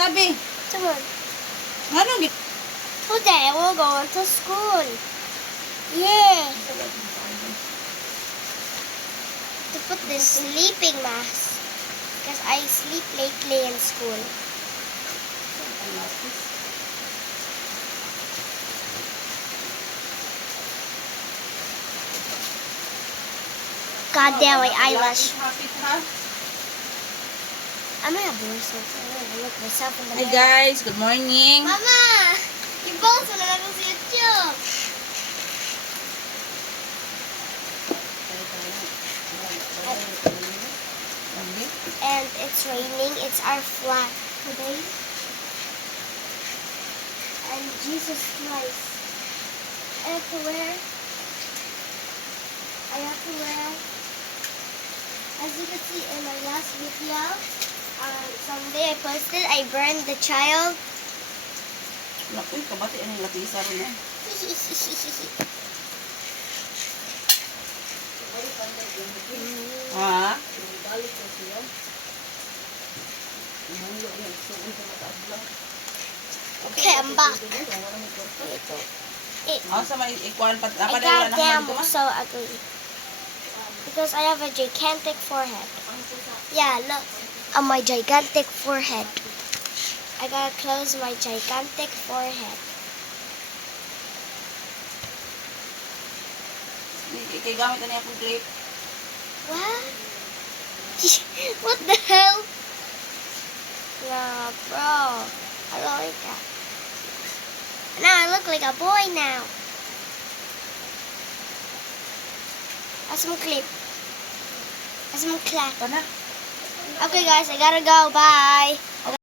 nabi. Come on. Ngano gid? Today we're going to school. Yeah. To put this sleeping mask. Because I sleep lately in school. God damn my eyelash. Hapit ha. I'm gonna have worse ones. I'm gonna look myself in the Hi mirror. guys, good morning. Mama! You both wanna lang sa YouTube. And it's raining. It's our flag today. And Jesus Christ. I have to wear. As you can see in my last video, someday I posted, I burned the child. Uy, kabati ano yung lapisa rin eh. Ha? Okay, I'm back. Sa may ikuan pat I dapat got wala damn na so ugly. Because I have a gigantic forehead. Yeah, look. On my gigantic forehead. I gotta close my gigantic forehead. Ikay gamit na akong clip. What? What the hell? Nah, bro. I don't like that. Now I look like a boy now. That's some clip. That's some clap. Pana? Okay, guys, I gotta go. Bye.